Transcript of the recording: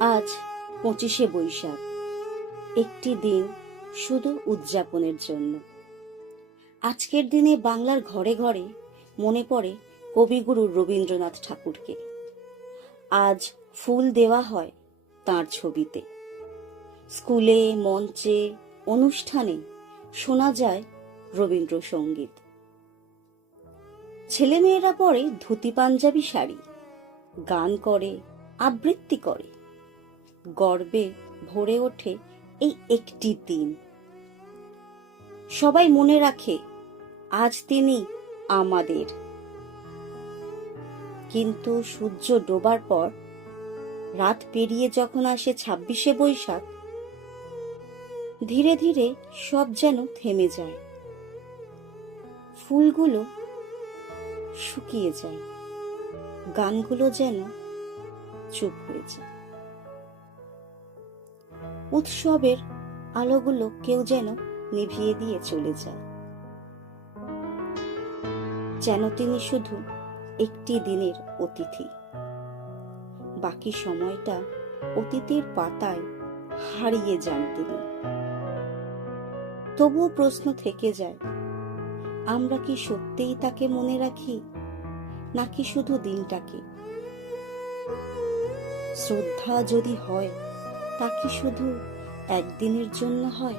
আজ 25শে বৈশাখ, একটি দিন শুধু উদযাপনের জন্য। আজকের দিনে বাংলার ঘরে ঘরে মনে পড়ে কবিগুরু রবীন্দ্রনাথ ঠাকুরকে। আজ ফুল দেওয়া হয় তাঁর ছবিতে। স্কুলে, মঞ্চে, অনুষ্ঠানে শোনা যায় রবীন্দ্রসঙ্গীত। ছেলেমেয়েরা পরে ধুতি পাঞ্জাবি শাড়ি, গান করে, আবৃত্তি করে। গর্বে ভরে ওঠে এই একটি দিন। সবাই মনে রাখে আজ তিনি আমাদের। কিন্তু সূর্য ডোবার পর রাত পেরিয়ে যখন আসে 26শে বৈশাখ, ধীরে ধীরে সব যেন থেমে যায়। ফুলগুলো শুকিয়ে যায়, গানগুলো যেন চুপ হয়ে যায়। উৎসবের আলোগুলো কেউ যেন নিভিয়ে দিয়ে চলে যায়, যেন তিনি শুধু একটি দিনের অতিথি। বাকি সময়টা অতীতের পাতায় হারিয়ে যান তিনি। তবুও প্রশ্ন থেকে যায়, আমরা কি সত্যিই তাকে মনে রাখি, নাকি শুধু দিনটাকে? শ্রদ্ধা যদি হয়, তা কি শুধু একদিনের জন্য হয়?